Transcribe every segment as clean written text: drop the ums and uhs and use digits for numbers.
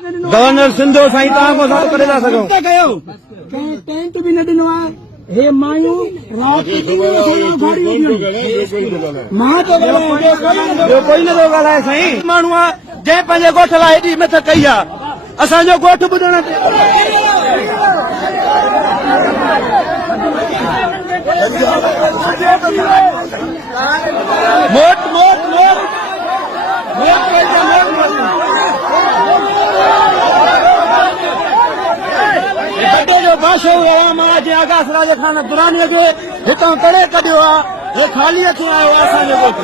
गवर्नर सिंधो साईं तव्हां को साथ करे था सघूं कयो टेंट बि न ॾिनो आहे हे मायूं राति मां तो ॿियो कोई नथो ॻाल्हाए साईं माण्हू आहे जंहिं पंहिंजे ॻोठ लाइ हेॾी महिनत कई आहे असांजो ॻोठ ॿुधण मोट मोट मोट बादशाह मां जे आगास राज खान दुरानीअ खे हितां करे कढियो आहे हे ख़ाली हथीं आयो आहे असांजे ॻोठ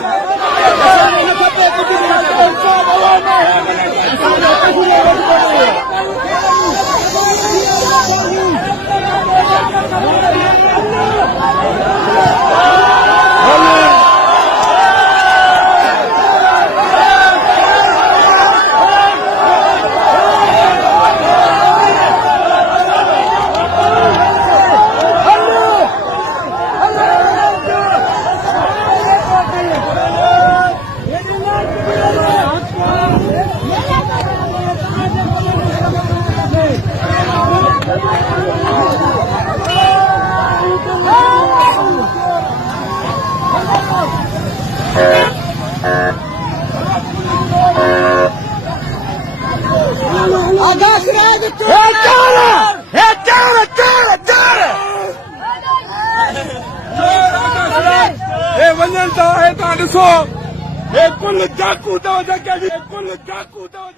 वञनि था ॾिसो हे कुल डाकू अथव जेके कुल डाकू अथव